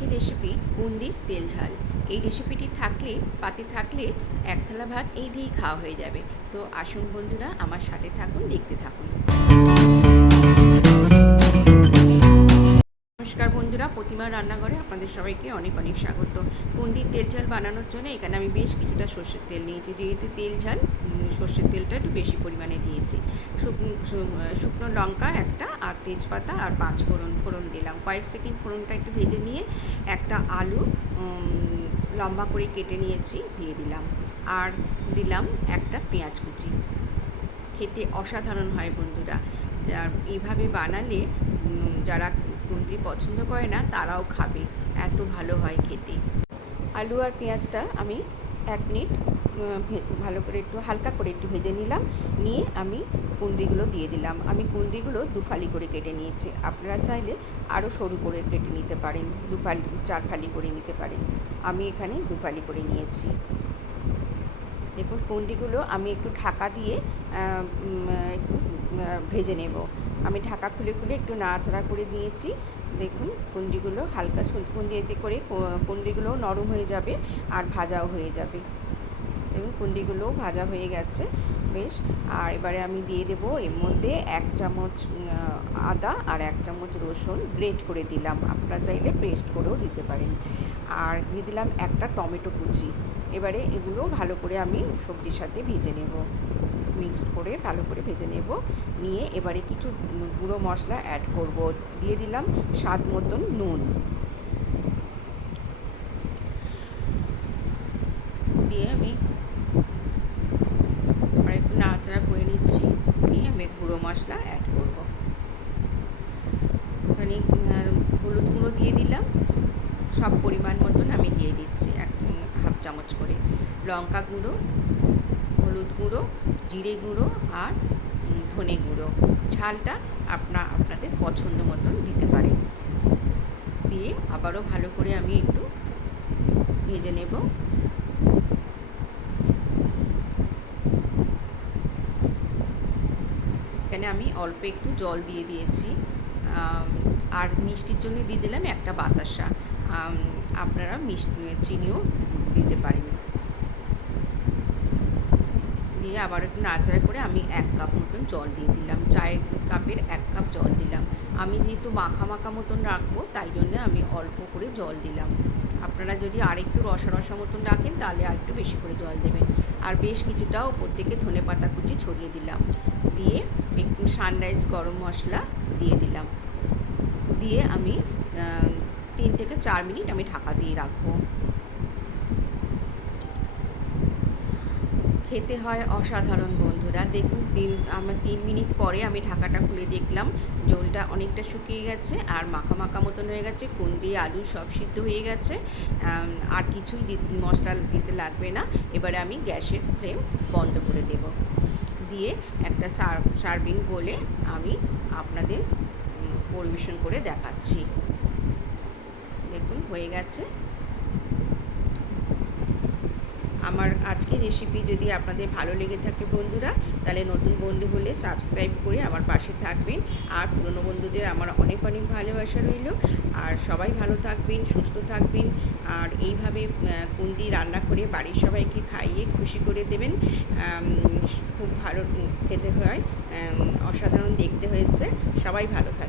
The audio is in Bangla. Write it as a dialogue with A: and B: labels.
A: আজকের রেসিপি বুন্দির তেল ঝাল। এই রেসিপিটি থাকলে, পাতে থাকলে এক থালা ভাত এই দিয়েই খাওয়া হয়ে যাবে। তো আসুন বন্ধুরা, আমার সাথে থাকুন, দেখতে থাকুন। নমস্কার বন্ধুরা, প্রতিমা রান্নাঘরে আপনাদের সবাইকে অনেক অনেক স্বাগত। বুন্দির তেল ঝাল বানানোর জন্য এখানে আমি বেশ কিছুটা সর্ষের তেল নিয়েছি। যেহেতু তেল ঝাল সর্ষের তেলটা একটু বেশি পরিমাণে দিয়েছি। শুকনো লঙ্কা একটা আর তেজপাতা আর পাঁচ ফোড়ন ফোড়ন দিলাম। কয়েক সেকেন্ড ফোড়নটা একটু ভেজে নিয়ে একটা আলু লম্বা করে কেটে নিয়েছি, দিয়ে দিলাম। আর দিলাম একটা পেঁয়াজ কুচি। খেতে অসাধারণ হয় বন্ধুরা। এইভাবে বানালে যারা কুন্দ্রি পছন্দ করে না, তারাও খাবে। এত ভালো হয় খেতে। আলু আর পেঁয়াজটা আমি এক মিনিট ভালো করে একটু হালকা করে একটু ভেজে নিলাম। নিয়ে আমি কুন্দ্রিগুলো দিয়ে দিলাম। আমি কুন্দ্রিগুলো দুফালি করে কেটে নিয়েছি। আপনারা চাইলে আরও সরু করে কেটে নিতে পারেন। দুফালি চার ফালি করে নিতে পারেন। আমি এখানে দুফালি করে নিয়েছি। দেখুন, কুন্ডিগুলো আমি একটু ঢাকা দিয়ে একটু ভেজে নেব। আমি ঢাকা খুলে খুলে একটু নাড়াচাড়া করে দিয়েছি দেখুন, কুন্ডিগুলো হালকা কুন্ডি এতে করে কুন্ডিগুলোও নরম হয়ে যাবে আর ভাজাও হয়ে যাবে। দেখুন, কুন্ডিগুলোও ভাজা হয়ে গেছে, বেশ। আর এবারে আমি দিয়ে দেবো এর মধ্যে এক চামচ আদা আর এক চামচ রসুন গ্রেট করে দিলাম। আপনারা চাইলে পেস্ট করেও দিতে পারেন। আর দিয়ে দিলাম একটা টমেটো কুচি। এবারে এগুলো ভালো করে আমি সবজির সাথে ভেজে নেব। মিক্সড করে ভালো করে ভেজে নেব। নিয়ে এবারে কিছু গুঁড়ো মশলা অ্যাড করব। দিয়ে দিলাম স্বাদ মতন নুন। দিয়ে আমি একটু নাড়াচাড়া করে নিচ্ছি। নিয়ে আমি গুঁড়ো মশলা অ্যাড করব। ওখানে হলুদ গুঁড়ো দিয়ে দিলাম। সব পরিমাণ মতন আমি দিয়ে দিচ্ছি এক হাফ চামচ করে লঙ্কা গুঁড়ো, হলুদ গুঁড়ো, জিরে গুঁড়ো আর ধনে গুঁড়ো। ঝালটা আপনা, আপনাদের পছন্দ মতন দিতে পারেন। দিয়ে আবারও ভালো করে আমি একটু ভেজে নেব। এখানে আমি অল্প একটু জল দিয়ে দিয়েছি। আর মিষ্টির জন্য দিয়ে দিলাম একটা বাতাসা। আপনারা মিষ্টি, চিনিও দিতে পারেন। দিয়ে আবার একটু নাড়াচাড়া করে আমি এক কাপ মতন জল দিয়ে দিলাম। চায়ের কাপের এক কাপ জল দিলাম। আমি যেহেতু মাখা মাখা মতন রাখব, তাই জন্য আমি অল্প করে জল দিলাম। আপনারা যদি আরেকটু রসা রসা মতন রাখেন, তাহলে আরেকটু বেশি করে জল দেবেন। আর বেশ কিছুটা ওপর থেকে ধনে পাতা কুচি ছড়িয়ে দিলাম। দিয়ে একটু সানরাইজ গরম মশলা দিয়ে দিলাম। দিয়ে আমি তিন থেকে চার মিনিট আমি ঢাকা দিয়ে রাখব। খেতে হয় অসাধারণ বন্ধুরা। দেখুন, তিন, আমার তিন মিনিট পরে আমি ঢাকাটা খুলে দেখলাম। জলটা অনেকটা শুকিয়ে গেছে আর মাখা মাখা মতন হয়ে গেছে কুন্দি আলু সব সিদ্ধ হয়ে গেছে। আর কিছুই মশলা দিতে লাগবে না। এবারে আমি গ্যাসের ফ্লেম বন্ধ করে দেব। দিয়ে একটা সার্ভ সার্ভিং বলে আমি আপনাদের পরিবেশন করে দেখাচ্ছি। দেখুন, হয়ে গেছে। আমার আজকের রেসিপি যদি আপনাদের ভালো লেগে থাকে বন্ধুরা, তাহলে নতুন বন্ধু হলে সাবস্ক্রাইব করে আমার পাশে থাকবেন। আর পুরনো বন্ধুদের আমার অনেক অনেক ভালোবাসা রইল। আর সবাই ভালো থাকবেন, সুস্থ থাকবেন। আর এইভাবে কুন্দি রান্না করে বাড়ির সবাইকে খাইয়ে খুশি করে দেবেন। খুব ভালো খেতে হয় অসাধারণ দেখতে হয়েছে। সবাই ভালো থাকবে